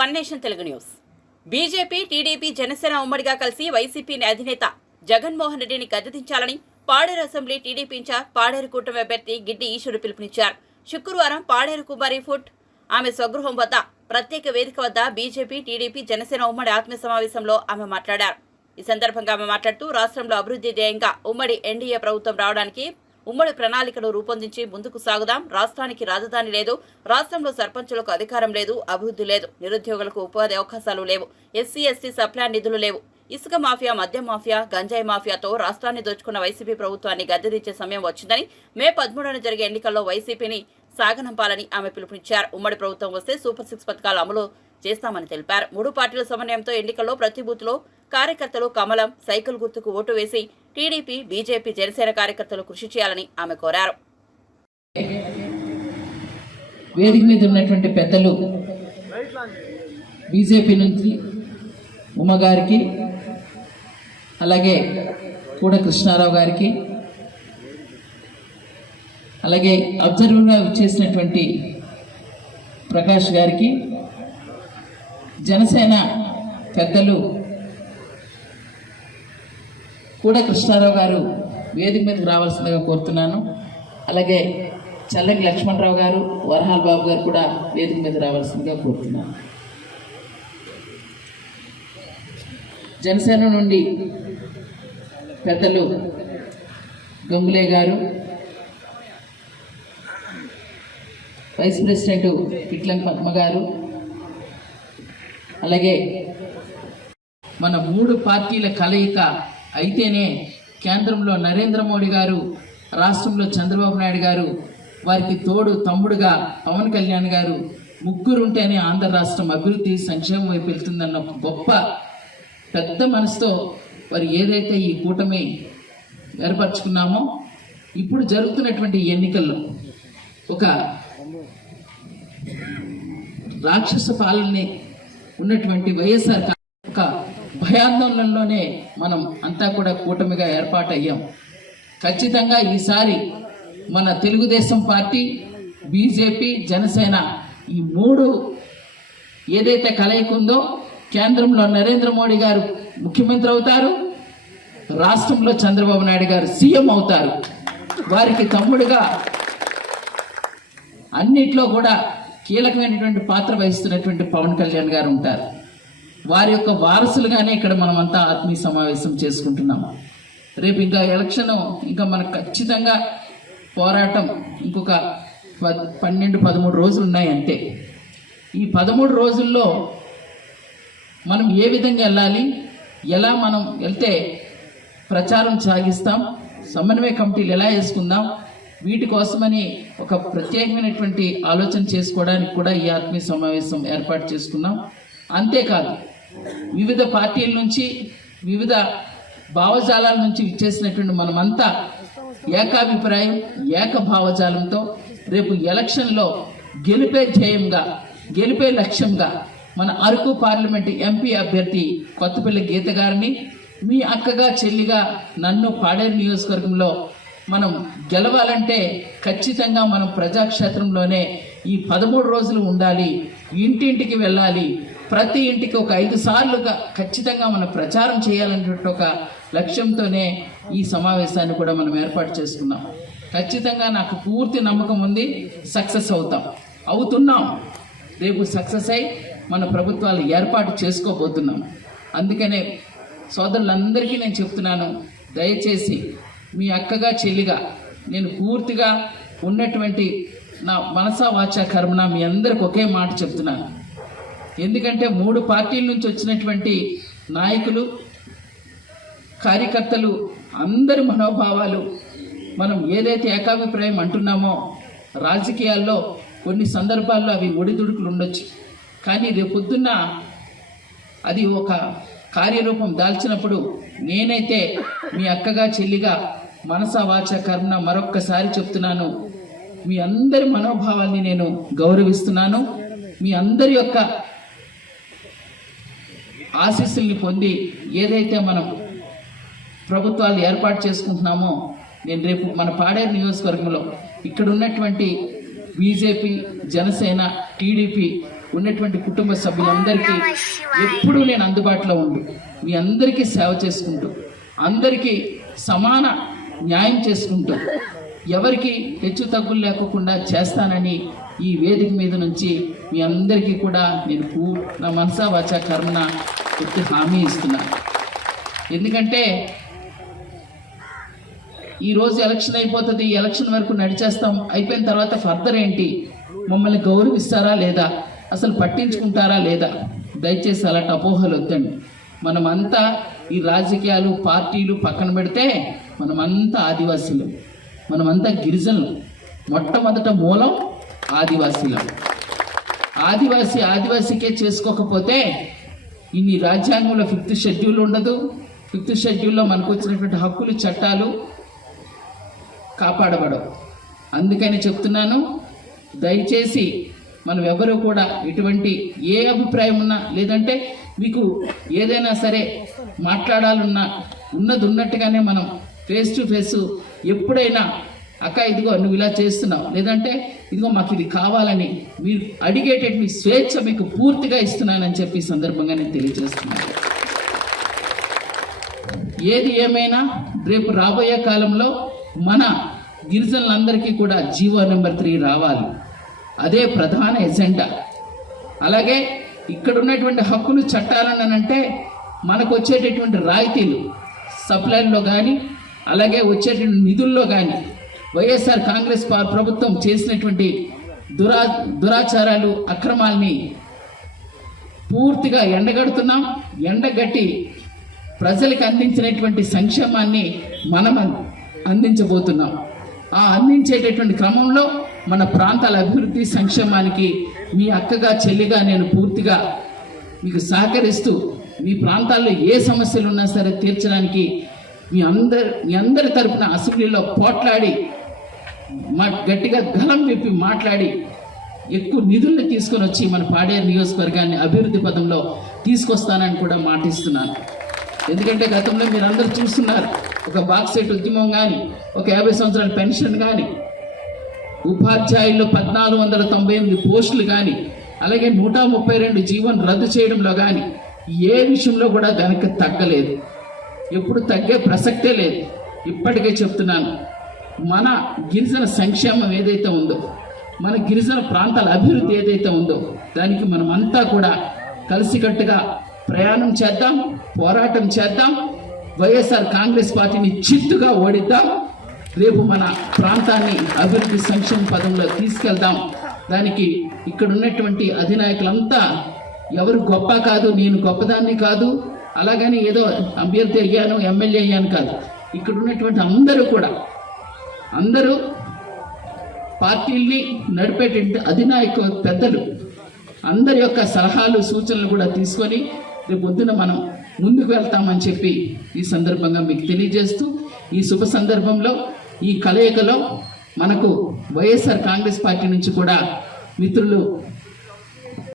One nation Telugu news. BJP TDP Janasena ఉమ్మడిగా కలిసి YCP అధినేత జగన్మోహన్ రెడ్డిని గద్దెదించాలని Paderu assembly TDP incharge Paderu కూటమి అభ్యర్థి గిడ్డి ఈశ్వరు పిలుపునిచ్చారు. శుక్రవారం పాడేరు కుమారి ఫుడ్ ఆమె స్వగృహం వద్ద ప్రత్యేక వేదిక వద్ద బీజేపీ టీడీపీ జనసేన ఉమ్మడి ఆత్మీయ సమావేశంలో ఆమె మాట్లాడారు. ఈ సందర్భంగా ఆమె మాట్లాడుతూ రాష్ట్రంలో అభివృద్ధి ధ్యేయంగా ఉమ్మడి ఎన్డీఏ ప్రభుత్వం రావడానికి ఉమ్మడి ప్రణాళికను రూపొందించి ముందుకు సాగుదాం. రాష్ట్రానికి రాజధాని లేదు. రాష్ట్రంలో సర్పంచులకు అధికారం లేదు. అభివృద్ధి లేదు. నిరుద్యోగులకు ఉపాధి అవకాశాలు లేవు. ఎస్సీ ఎస్టీ సప్లాన్ నిధులు లేవు. ఇసుక మాఫియా మద్యం మాఫియా గంజాయి మాఫియాతో రాష్ట్రాన్ని దోచుకున్న వైసీపీ ప్రభుత్వాన్ని గద్దెదించే సమయం వచ్చిందని మే పదమూడున జరిగే ఎన్నికల్లో వైసీపీని సాగనంపాలని ఆమె పిలుపునిచ్చారు. ఉమ్మడి ప్రభుత్వం వస్తే సూపర్ సిక్స్ పథకాలు అమలు చేస్తామని తెలిపారు. మూడు పార్టీల సమన్వయంతో ఎన్నికల్లో ప్రతి బూత్లో కార్యకర్తలు కమలం సైకిల్ గుర్తుకు ఓటు వేసి టీడీపీ బీజేపీ జనసేన కార్యకర్తలు కృషి చేయాలని ఆమె కోరారు. వేదిక మీద ఉన్నటువంటి పెద్దలు బీజేపీ నుంచి ఉమ్మగారికి అలాగే కూడా కృష్ణారావు గారికి అలాగే అబ్జర్వర్గా చేసినటువంటి ప్రకాష్ గారికి జనసేన పెద్దలు కూడా కృష్ణారావు గారు వేదిక మీదకు రావాల్సిందిగా కోరుతున్నాను. అలాగే చల్లకి లక్ష్మణరావు గారు వరహాల్ బాబు గారు కూడా వేదిక మీద రావాల్సిందిగా కోరుతున్నాను. జనసేన నుండి పెద్దలు గంగులే గారు వైస్ ప్రెసిడెంట్ పిట్లం పద్మ గారు అలాగే మన మూడు పార్టీల కలయిక అయితేనే కేంద్రంలో నరేంద్ర మోడీ గారు రాష్ట్రంలో చంద్రబాబు నాయుడు గారు వారికి తోడు తమ్ముడుగా పవన్ కళ్యాణ్ గారు ముగ్గురు ఉంటేనే ఆంధ్ర రాష్ట్రం అభివృద్ధి సంక్షేమం వైపు వెళ్తుందన్న ఒక గొప్ప పెద్ద మనసుతో వారు ఏదైతే ఈ కూటమి ఏర్పరచుకున్నామో ఇప్పుడు జరుగుతున్నటువంటి ఎన్నికల్లో ఒక రాక్షస పాలనని ఉన్నటువంటి వైఎస్ఆర్ ఒక భయాందోళనలోనే మనం అంతా కూడా కూటమిగా ఏర్పాటయ్యాం. ఖచ్చితంగా ఈసారి మన తెలుగుదేశం పార్టీ బీజేపీ జనసేన ఈ మూడు ఏదైతే కలయిక ఉందో కేంద్రంలో నరేంద్ర మోడీ గారు ముఖ్యమంత్రి అవుతారు రాష్ట్రంలో చంద్రబాబు నాయుడు గారు సీఎం అవుతారు. వారికి తమ్ముడుగా అన్నిట్లో కూడా కీలకమైనటువంటి పాత్ర వహిస్తున్నటువంటి పవన్ కళ్యాణ్ గారు ఉంటారు. వారి యొక్క వారసులుగానే ఇక్కడ మనమంతా ఆత్మీయ సమావేశం చేసుకుంటున్నాము రేపు ఇంకా ఎలక్షన్ ఇంకా మనకు ఖచ్చితంగా పోరాటం ఇంకొక పన్నెండు పదమూడు రోజులు ఉన్నాయి ఈ పదమూడు రోజుల్లో మనం ఏ విధంగా వెళ్ళాలి? ఎలా మనం వెళ్తే ప్రచారం సాగిస్తాం? సమన్వయ కమిటీలు ఎలా వేసుకుందాం? వీటి కోసమని ఒక ప్రత్యేకమైనటువంటి ఆలోచన చేసుకోవడానికి కూడా ఈ ఆత్మీయ సమావేశం ఏర్పాటు చేసుకున్నాం. అంతేకాదు వివిధ పార్టీల నుంచి వివిధ భావజాలాల నుంచి ఇచ్చేసినటువంటి మనమంతా ఏకాభిప్రాయం ఏక భావజాలంతో రేపు ఎలక్షన్లో గెలిపే ధ్యేయంగా గెలిపే లక్ష్యంగా మన అరకు పార్లమెంట్ ఎంపీ అభ్యర్థి కొత్తపల్లి గీత గారిని మీ అక్కగా చెల్లిగా నన్ను పాడేరు నియోజకవర్గంలో మనం గెలవాలంటే ఖచ్చితంగా మనం ప్రజాక్షేత్రంలోనే ఈ పదమూడు రోజులు ఉండాలి ఇంటింటికి వెళ్ళాలి ప్రతి ఇంటికి ఒక ఐదు సార్లుగా ఖచ్చితంగా మనం ప్రచారం చేయాలనేటువంటి ఒక లక్ష్యంతోనే ఈ సమావేశాన్ని కూడా మనం ఏర్పాటు చేసుకున్నాం. ఖచ్చితంగా నాకు పూర్తి నమ్మకం ఉంది సక్సెస్ అవుతాం. అవుతున్నాం. రేపు సక్సెస్ అయి మన ప్రభుత్వాలు ఏర్పాటు చేసుకోబోతున్నాం. అందుకనే సోదరులందరికీ నేను చెప్తున్నాను దయచేసి మీ అక్కగా చెల్లిగా నేను పూర్తిగా ఉన్నటువంటి నా మనసా వాచా కర్మన మీ అందరికి ఒకే మాట చెప్తున్నాను. ఎందుకంటే మూడు పార్టీల నుంచి వచ్చినటువంటి నాయకులు కార్యకర్తలు అందరి మనోభావాలు మనం ఏదైతే ఏకాభిప్రాయం అంటున్నామో రాజకీయాల్లో కొన్ని సందర్భాల్లో అవి ఒడిదుడుకులు ఉండొచ్చు. కానీ రేపొద్దున్న అది ఒక కార్యరూపం దాల్చినప్పుడు నేనైతే మీ అక్కగా చెల్లిగా మనసా వాచ కర్మ మరొక్కసారి చెప్తున్నాను. మీ అందరి మనోభావాల్ని నేను గౌరవిస్తున్నాను. మీ అందరి యొక్క ఆశీస్సుల్ని పొంది ఏదైతే మనం ప్రభుత్వాలు ఏర్పాటు చేసుకుంటున్నామో నేను రేపు మన పాడేరు నియోజకవర్గంలో ఇక్కడ ఉన్నటువంటి బీజేపీ జనసేన టీడీపీ ఉన్నటువంటి కుటుంబ సభ్యులందరికీ ఎప్పుడూ నేను అందుబాటులో ఉండు. మీ అందరికీ సేవ చేసుకుంటూ అందరికీ సమాన న్యాయం చేసుకుంటూ ఎవరికి హెచ్చు తగ్గులు లేకుండా చేస్తానని ఈ వేదిక మీద నుంచి మీ అందరికీ కూడా నేను పూ నా మనసా వాచా కర్మన పెట్టి హామీ ఇస్తున్నాను ఎందుకంటే ఈ రోజు ఎలక్షన్ అయిపోతుంది ఈ ఎలక్షన్ వరకు నడిచేస్తాం అయిపోయిన తర్వాత ఫర్దర్ ఏంటి? మమ్మల్ని గౌరవిస్తారా లేదా? అసలు పట్టించుకుంటారా లేదా? దయచేసి అలాంటి అపోహలు వద్దండి. మనమంతా ఈ రాజకీయాలు పార్టీలు పక్కన పెడితే మనమంతా ఆదివాసీలు. మనమంతా గిరిజనులు. మొట్టమొదట మూలం ఆదివాసీలం. ఆదివాసీ ఆదివాసీకే చేసుకోకపోతే ఇన్ని రాజ్యాంగంలో ఫిఫ్త్ షెడ్యూల్ ఉండదు. ఫిఫ్త్ షెడ్యూల్లో మనకు వచ్చినటువంటి హక్కులు చట్టాలు కాపాడబడవు. అందుకని చెప్తున్నాను దయచేసి మనం ఎవరు కూడా ఎటువంటి ఏ అభిప్రాయం ఉన్నా లేదంటే మీకు ఏదైనా సరే మాట్లాడాలన్నా ఉన్నది ఉన్నట్టుగానే మనం ఫేస్ టు ఫేస్ ఎప్పుడైనా అక్క ఇదిగో నువ్వు ఇలా చేస్తున్నావు. లేదంటే ఇదిగో మాకు ఇది కావాలని మీరు అడిగేటటువంటి స్వేచ్ఛ మీకు పూర్తిగా ఇస్తున్నానని చెప్పి సందర్భంగా నేను తెలియజేస్తున్నాను. ఏది ఏమైనా రేపు రాబోయే కాలంలో మన గిరిజనులందరికీ కూడా జీవో నెంబర్ త్రీ రావాలి. అదే ప్రధాన ఎజెండా. అలాగే ఇక్కడ ఉన్నటువంటి హక్కులు చట్టాలని అంటే మనకు వచ్చేటటువంటి రాయితీలు సప్లైల్లో కానీ అలాగే వచ్చేటువంటి నిధుల్లో కానీ వైఎస్ఆర్ కాంగ్రెస్ ప్రభుత్వం చేసినటువంటి దురా దురాచారాలు అక్రమాల్ని పూర్తిగా ఎండగడుతున్నాం. ఎండగట్టి ప్రజలకు అందించినటువంటి సంక్షేమాన్ని మనం అందించబోతున్నాం. ఆ అందించేటటువంటి క్రమంలో మన ప్రాంతాల అభివృద్ధి సంక్షేమానికి మీ అక్కగా చెల్లిగా నేను పూర్తిగా మీకు సహకరిస్తూ మీ ప్రాంతాల్లో ఏ సమస్యలు ఉన్నా సరే తీర్చడానికి మీ అందరి మీ అందరి తరఫున అసెంబ్లీలో పోట్లాడి మా గట్టిగా గలం విప్పి మాట్లాడి ఎక్కువ నిధుల్ని తీసుకొని వచ్చి మన పాడేరు నియోజకవర్గాన్ని అభివృద్ధి పదంలో తీసుకొస్తానని కూడా మాటిస్తున్నాను. ఎందుకంటే గతంలో మీరు అందరూ చూస్తున్నారు ఒక బాక్సెట్ ఉద్యమం కానీ ఒక యాభై సంవత్సరాల పెన్షన్ కానీ ఉపాధ్యాయుల్లో పద్నాలుగు వందల తొంభై ఎనిమిది పోస్టులు కానీ అలాగే నూట ముప్పై రెండు జీవన్ రద్దు చేయడంలో కానీ ఏ విషయంలో కూడా దానికి తగ్గలేదు. ఎప్పుడు తగ్గే ప్రసక్తే లేదు. ఇప్పటికే చెప్తున్నాను. మన గిరిజన సంక్షేమం ఏదైతే ఉందో మన గిరిజన ప్రాంతాల అభివృద్ధి ఏదైతే ఉందో దానికి మనమంతా కూడా కలిసికట్టుగా ప్రయాణం చేద్దాం పోరాటం చేద్దాం వైఎస్ఆర్ కాంగ్రెస్ పార్టీని చిత్తుగా ఓడిద్దాం. రేపు మన ప్రాంతాన్ని అభివృద్ధి సంక్షేమ పదంలో తీసుకెళ్దాం. దానికి ఇక్కడ ఉన్నటువంటి అధినాయకులంతా ఎవరు గొప్ప కాదు నేను గొప్పదాన్ని కాదు అలాగని ఏదో అభ్యర్థి అయ్యాను ఎమ్మెల్యే అయ్యాను కాదు. ఇక్కడ ఉన్నటువంటి అందరూ కూడా అందరూ పార్టీల్ని నడిపేటువంటి అధినాయక పెద్దలు అందరి యొక్క సలహాలు సూచనలు కూడా తీసుకొని రేపు పొద్దున మనం ముందుకు వెళ్తామని చెప్పి ఈ సందర్భంగా మీకు తెలియజేస్తూ ఈ శుభ సందర్భంలో ఈ కలయికలో మనకు వైఎస్ఆర్ కాంగ్రెస్ పార్టీ నుంచి కూడా మిత్రులు